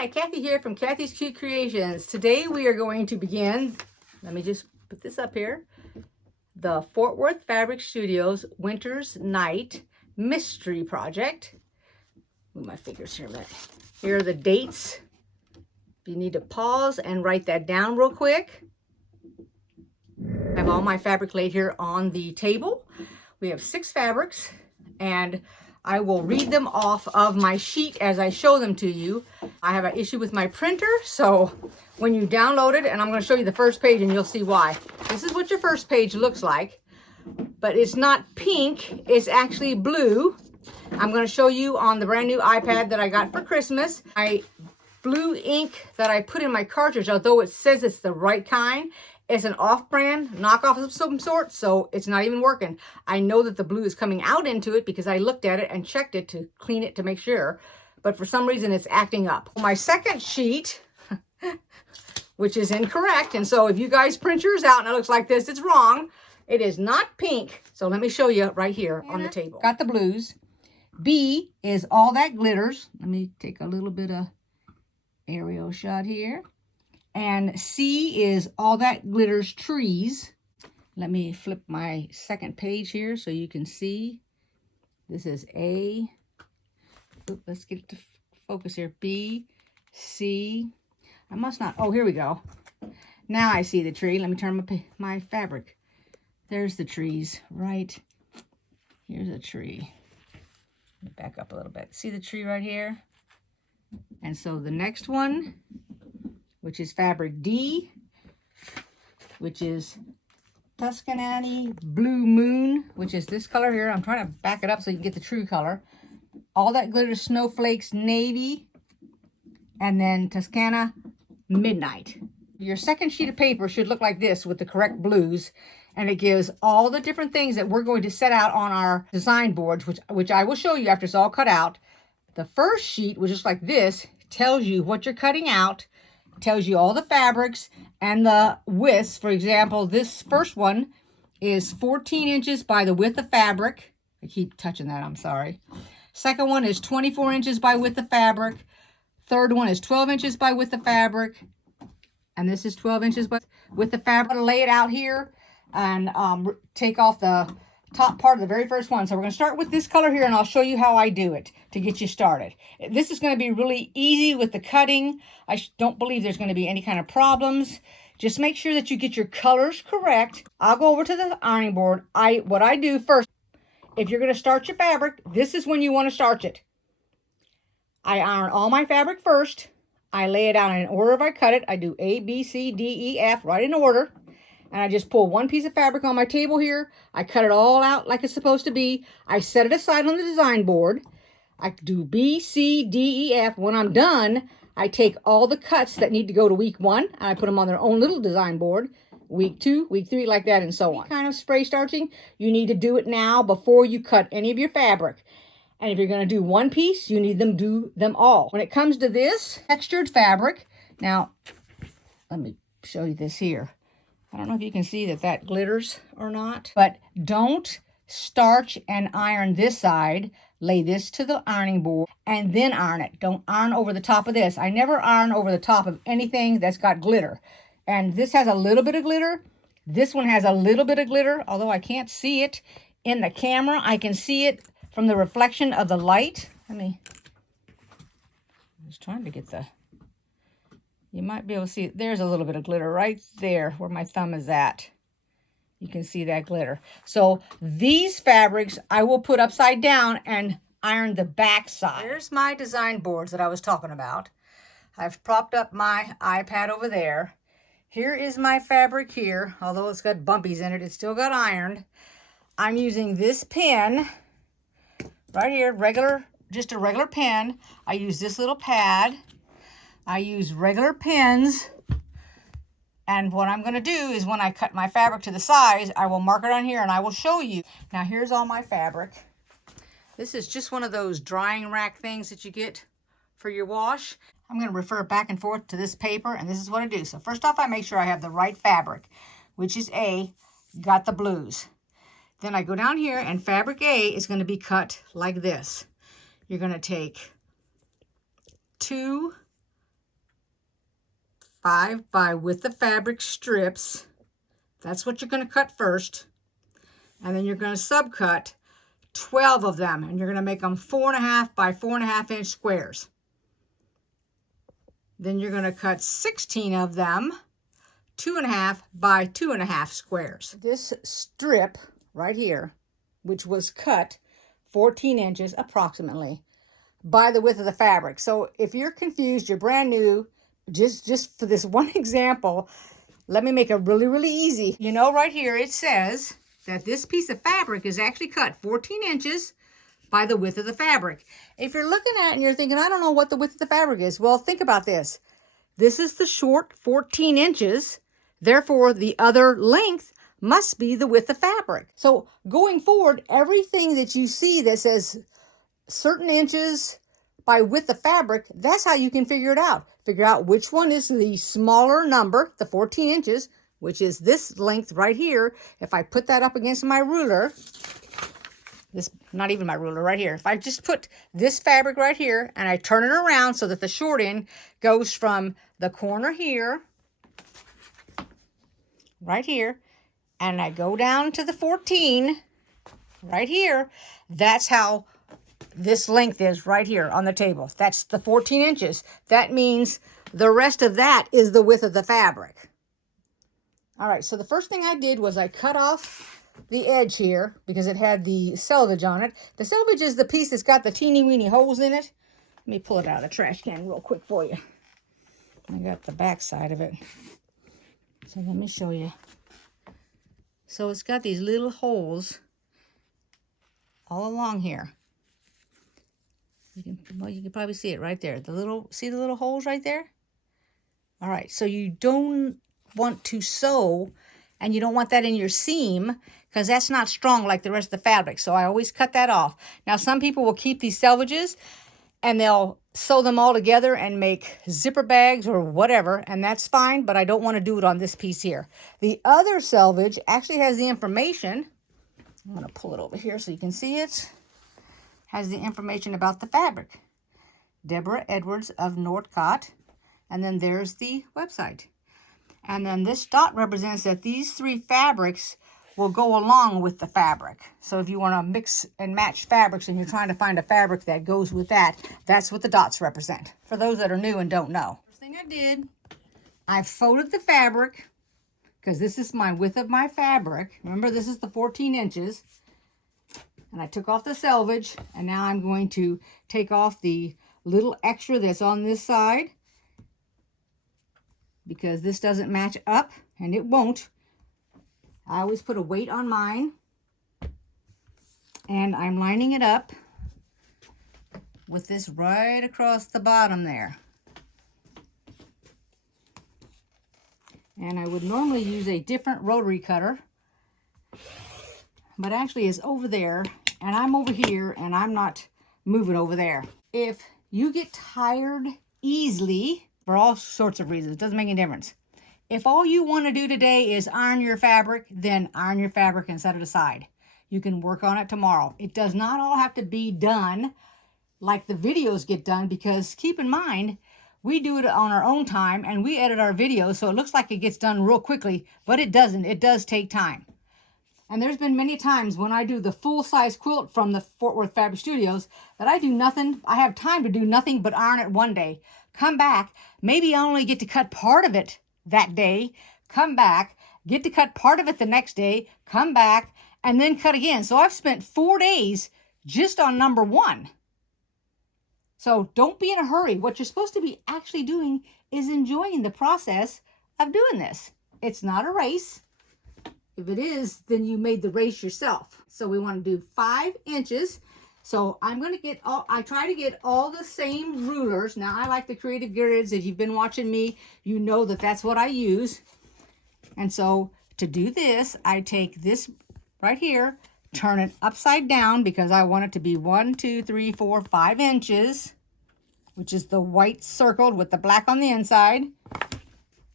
Hi, Kathy here from Kathy's Cute Creations. Today we are going to begin, let me just put this up here, the Fort Worth Fabric Studios Winter's Night Mystery Project. Move my fingers here a minute. Here are the dates. If you need to pause and write that down real quick. I have all my fabric laid here on the table. We have 6 fabrics and I will read them off of my sheet as I show them to you. I have an issue with my printer, so when you download it, and I'm going to show you the first page and you'll see why. This is what your first page looks like, but it's not pink, it's actually blue. I'm going to show you on the brand new iPad that I got for Christmas. My blue ink that I put in my cartridge, although it says it's the right kind, it's an off-brand knockoff of some sort, so it's not even working. I know that the blue is coming out into it because I looked at it and checked it to clean it to make sure, but for some reason it's acting up. My second sheet, which is incorrect, and so if you guys print yours out and it looks like this, it's wrong. It is not pink, so let me show you right here on the table. Got the blues. B is all that glitters. Let me take a little bit of aerial shot here. And C is all that glitters trees. Let me flip my second page here so you can see. This is A. Oop, let's get it to focus here. B, C. I must not. Oh, here we go. Now I see the tree. Let me turn my fabric. There's the trees, right? Here's a tree. Let me back up a little bit. See the tree right here? And so the next one, which is fabric D, which is Tuscany Blue Moon, which is this color here. I'm trying to back it up so you can get the true color. All that glitter snowflakes navy, and then Toscana Midnight. Your second sheet of paper should look like this with the correct blues, and it gives all the different things that we're going to set out on our design boards, which I will show you after it's all cut out. The first sheet, which is like this, tells you what you're cutting out, tells you all the fabrics and the widths. For example, this first one is 14 inches by the width of fabric. I keep touching that, I'm sorry. Second one is 24 inches by width of fabric. Third one is 12 inches by width of fabric. And this is 12 inches by width of fabric. I'm going to lay it out here and take off the top part of the very first one. So we're going to start with this color here, and I'll show you how I do it to get you started. This is going to be really easy with the cutting. I don't believe there's going to be any kind of problems. Just make sure that you get your colors correct. I'll go over to the ironing board. What I do first, if you're going to starch your fabric, this is when you want to starch it. I iron all my fabric first. I lay it out in order if I cut it. I do A, B, C, D, E, F, right in order. And I just pull one piece of fabric on my table here. I cut it all out like it's supposed to be. I set it aside on the design board. I do B, C, D, E, F. When I'm done, I take all the cuts that need to go to week 1, and I put them on their own little design board. Week 2, week 3, like that, and so on. Any kind of spray starching, you need to do it now before you cut any of your fabric. And if you're going to do one piece, you need them do them all. When it comes to this textured fabric, now, let me show you this here. I don't know if you can see that glitters or not, but don't starch and iron this side. Lay this to the ironing board and then iron it. Don't iron over the top of this. I never iron over the top of anything that's got glitter. And this has a little bit of glitter. This one has a little bit of glitter, although I can't see it in the camera. I can see it from the reflection of the light. I was trying to get the... You might be able to see it. There's a little bit of glitter right there where my thumb is at. You can see that glitter. So these fabrics I will put upside down and iron the back side. Here's my design boards that I was talking about. I've propped up my iPad over there. Here is my fabric here. Although it's got bumpies in it, it's still got ironed. I'm using this pen right here, just a regular pen. I use this little pad. I use regular pens, and what I'm going to do is when I cut my fabric to the size, I will mark it on here and I will show you. Now here's all my fabric. This is just one of those drying rack things that you get for your wash. I'm going to refer back and forth to this paper, and this is what I do. So first off, I make sure I have the right fabric, which is A, got the blues. Then I go down here, and fabric A is going to be cut like this. You're going to take 2 5 by width of fabric strips. That's what you're going to cut first. And then you're going to subcut 12 of them, and you're going to make them 4.5 by 4.5 inch squares. Then you're going to cut 16 of them 2.5 by 2.5 squares. This strip right here, which was cut 14 inches approximately by the width of the fabric. So if you're confused, you're brand new, just for this one example, let me make it really, really easy. You know, right here it says that this piece of fabric is actually cut 14 inches by the width of the fabric. If you're looking at it and you're thinking, I don't know what the width of the fabric is. Well, think about this. This is the short 14 inches. Therefore, the other length must be the width of fabric. So going forward, everything that you see that says certain inches by width of fabric, that's how you can figure it out. Figure out which one is the smaller number, the 14 inches, which is this length right here. If I put that up against my ruler, this, not even my ruler, right here. If I just put this fabric right here and I turn it around so that the short end goes from the corner here, right here, and I go down to the 14 right here, that's how this length is right here on the table. That's the 14 inches. That means the rest of that is the width of the fabric. All right, so the first thing I did was I cut off the edge here because it had the selvage on it. The selvage is the piece that's got the teeny weeny holes in it. Let me pull it out of the trash can real quick for you. I got the back side of it. So let me show you. So it's got these little holes all along here. You can probably see it right there. See the little holes right there? All right, so you don't want to sew, and you don't want that in your seam because that's not strong like the rest of the fabric. So I always cut that off. Now, some people will keep these selvages and they'll sew them all together and make zipper bags or whatever, and that's fine, but I don't want to do it on this piece here. The other selvage actually has the information. I'm going to pull it over here so you can see it. Has the information about the fabric. Deborah Edwards of Northcott. And then there's the website. And then this dot represents that these 3 fabrics will go along with the fabric. So if you want to mix and match fabrics and you're trying to find a fabric that goes with that, that's what the dots represent. For those that are new and don't know. First thing I did, I folded the fabric because this is my width of my fabric. Remember, this is the 14 inches. And I took off the selvage, and now I'm going to take off the little extra that's on this side because this doesn't match up, and it won't. I always put a weight on mine, and I'm lining it up with this right across the bottom there. And I would normally use a different rotary cutter, but actually it's over there, and I'm over here, and I'm not moving over there. If you get tired easily, for all sorts of reasons, it doesn't make any difference. If all you want to do today is iron your fabric, then iron your fabric and set it aside. You can work on it tomorrow. It does not all have to be done like the videos get done, because keep in mind, we do it on our own time, and we edit our videos, so it looks like it gets done real quickly, but it doesn't. It does take time. And there's been many times when I do the full-size quilt from the Fort Worth Fabric Studios that I do nothing. I have time to do nothing but iron it one day. Come back. Maybe I only get to cut part of it that day. Come back. Get to cut part of it the next day. Come back. And then cut again. So I've spent 4 days just on number 1. So don't be in a hurry. What you're supposed to be actually doing is enjoying the process of doing this. It's not a race. If it is, then you made the race yourself. So we want to do 5 inches. So I'm going to get I try to get all the same rulers. Now I like the Creative Grids. If you've been watching me, you know that that's what I use. And so to do this, I take this right here, turn it upside down because I want it to be 1, 2, 3, 4, 5 inches, which is the white circled with the black on the inside.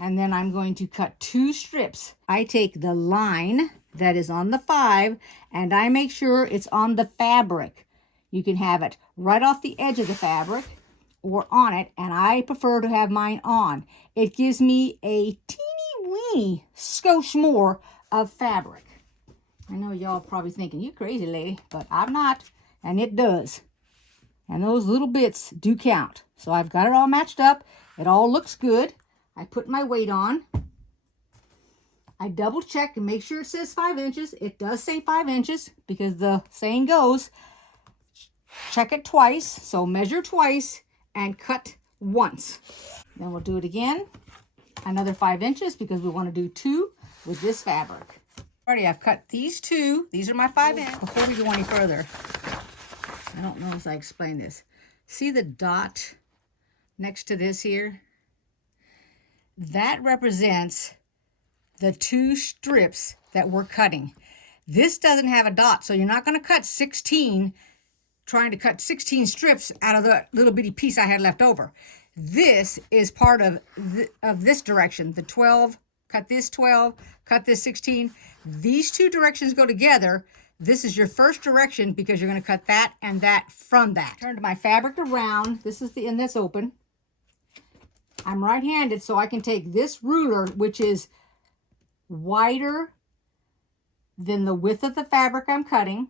And then I'm going to cut 2 strips. I take the line that is on the 5 and I make sure it's on the fabric. You can have it right off the edge of the fabric, or on it, and I prefer to have mine on. It gives me a teeny weeny skosh more of fabric. I know y'all probably thinking, you crazy lady, but I'm not, and it does. And those little bits do count. So I've got it all matched up. It all looks good. I put my weight on. I double check and make sure it says 5 inches. It does say 5 inches because the saying goes, check it twice. So measure twice and cut once. Then we'll do it again. Another 5 inches because we want to do 2 with this fabric. Already, I've cut these 2. These are my 5 inches. Before we go any further, I don't know if I explained this. See the dot next to this here? That represents the 2 strips that we're cutting. This doesn't have a dot, so you're not going to cut 16, trying to cut 16 strips out of the little bitty piece I had left over. This is part of this direction, the 12, cut this 12, cut this 16. These 2 directions go together. This is your first direction because you're going to cut that and that from that. Turn my fabric around. This is the end that's open. I'm right-handed, so I can take this ruler, which is wider than the width of the fabric I'm cutting,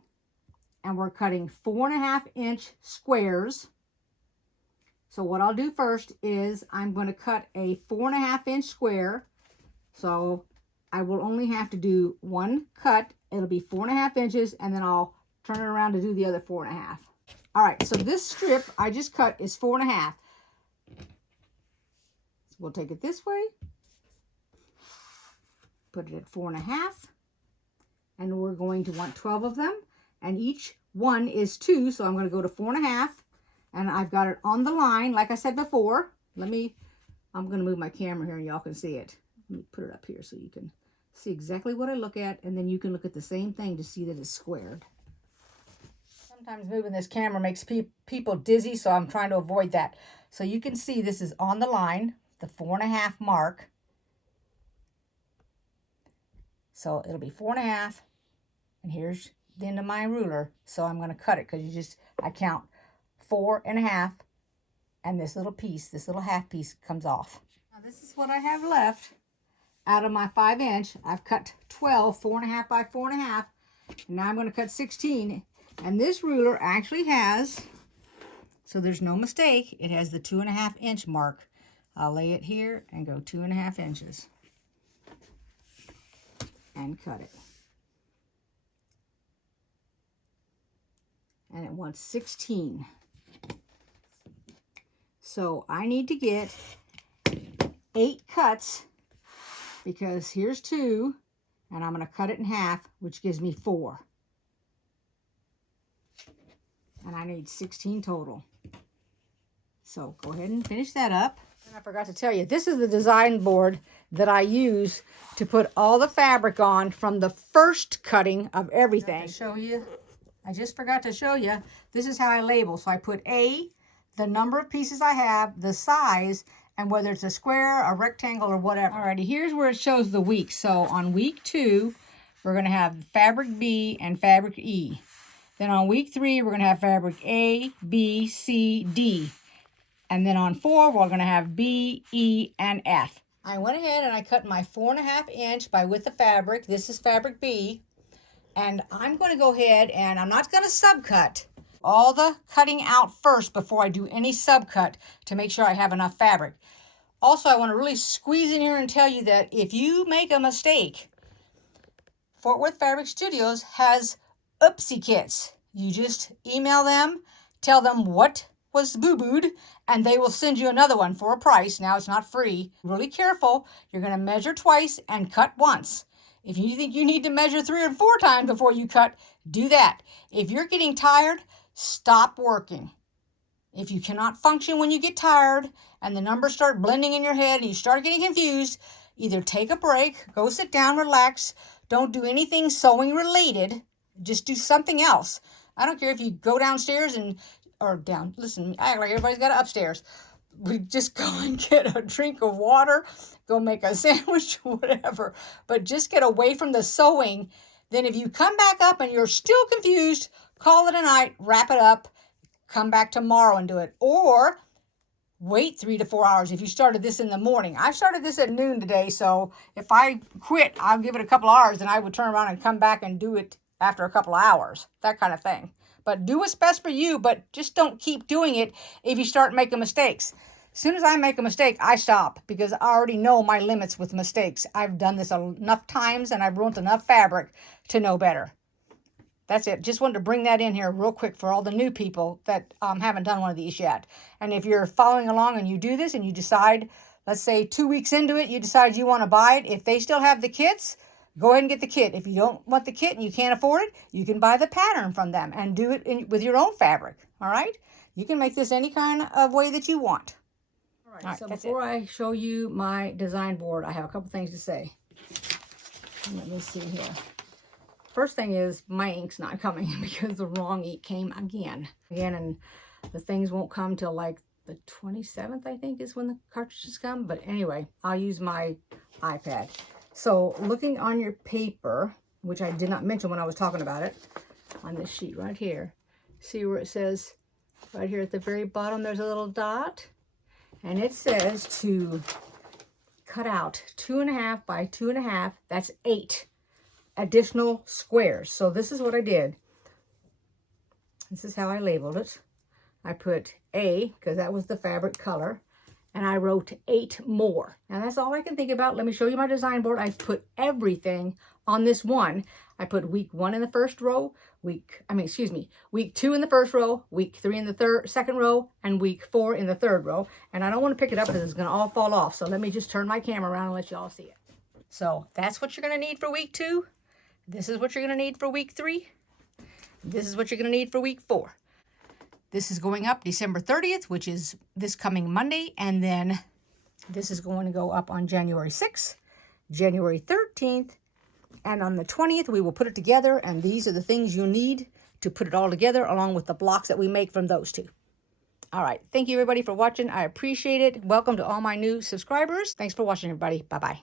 and we're cutting 4.5-inch squares. So what I'll do first is I'm going to cut a 4.5-inch square. So I will only have to do 1 cut. It'll be 4.5 inches, and then I'll turn it around to do the other 4.5. All right, so this strip I just cut is 4.5. So we'll take it this way, put it at 4.5, and we're going to want 12 of them, and each one is 2, so I'm going to go to 4.5, and I've got it on the line like I said before. I'm going to move my camera here and y'all can see it. Let me put it up here so you can see exactly what I look at, and then you can look at the same thing to see that it's squared. Sometimes moving this camera makes people dizzy, so I'm trying to avoid that. So you can see this is on the line, the 4.5 mark. So it'll be 4.5, and here's the end of my ruler. So I'm going to cut it because I count 4.5, and this little piece, this little half piece comes off. Now this is what I have left out of my 5 inch. I've cut 12, 4.5 by 4.5, and now I'm going to cut 16. And this ruler actually has, so there's no mistake, it has the 2.5 inch mark. I'll lay it here and go 2.5 inches and cut it. And it wants 16. So I need to get 8 cuts because here's 2, and I'm going to cut it in half, which gives me 4. And I need 16 total. So go ahead and finish that up. And I forgot to tell you, this is the design board that I use to put all the fabric on from the first cutting of everything. I just forgot to show you, this is how I label. So I put A, the number of pieces I have, the size, and whether it's a square, a rectangle, or whatever. Alrighty, here's where it shows the week. So on week 2, we're going to have fabric B and fabric E. Then on week 3, we're going to have fabric A, B, C, D. And then on 4, we're going to have B, E, and F. I went ahead and I cut my 4.5 inch by width of fabric. This is fabric B. And I'm going to go ahead and I'm not going to subcut. All the cutting out first before I do any subcut to make sure I have enough fabric. Also, I want to really squeeze in here and tell you that if you make a mistake, Fort Worth Fabric Studios has oopsie kits. You just email them, tell them what was boo-booed, and they will send you another one for a price. Now it's not free. Really careful. You're going to measure twice and cut once. If you think you need to measure 3 or 4 times before you cut, do that. If you're getting tired, stop working. If you cannot function when you get tired and the numbers start blending in your head and you start getting confused, either take a break, go sit down, relax. Don't do anything sewing related. Just do something else. I don't care if you go downstairs listen, I act like everybody's got it upstairs. We just go and get a drink of water, go make a sandwich, whatever. But just get away from the sewing. Then if you come back up and you're still confused, call it a night, wrap it up, come back tomorrow and do it. Or wait 3 to 4 hours if you started this in the morning. I started this at noon today, so if I quit, I'll give it a couple hours, and I would turn around and come back and do it after a couple of hours, that kind of thing. But do what's best for you, but just don't keep doing it if you start making mistakes. As soon as I make a mistake, I stop, because I already know my limits with mistakes. I've done this enough times, and I've ruined enough fabric to know better. That's it. Just wanted to bring that in here real quick for all the new people that haven't done one of these yet. And if you're following along and you do this and you decide, let's say 2 weeks into it, you decide you want to buy it. If they still have the kits, go ahead and get the kit. If you don't want the kit and you can't afford it, you can buy the pattern from them and do it with your own fabric. All right? You can make this any kind of way that you want. All right, so before I show you my design board, I have a couple things to say. Let me see here. First thing is my ink's not coming because the wrong ink came again, and the things won't come till like the 27th, I think, is when the cartridges come. But anyway, I'll use my iPad. So looking on your paper, which I did not mention when I was talking about it, on this sheet right here, see where it says right here at the very bottom, there's a little dot, and it says to cut out 2.5 by 2.5. That's 8 additional squares. So this is what I did. This is how I labeled it. I put A, because that was the fabric color, and I wrote 8 more. And that's all I can think about. Let me show you my design board. I've put everything on this one. I put week 1 in the first row, week 2 in the first row, week 3 in the second row, and week 4 in the third row. And I don't want to pick it up because it's going to all fall off. So let me just turn my camera around and let you all see it. So that's what you're going to need for week 2. This is what you're going to need for week 3. This is what you're going to need for week 4. This is going up December 30th, which is this coming Monday. And then this is going to go up on January 6th, January 13th. And on the 20th, we will put it together. And these are the things you need to put it all together, along with the blocks that we make from those two. All right. Thank you, everybody, for watching. I appreciate it. Welcome to all my new subscribers. Thanks for watching, everybody. Bye-bye.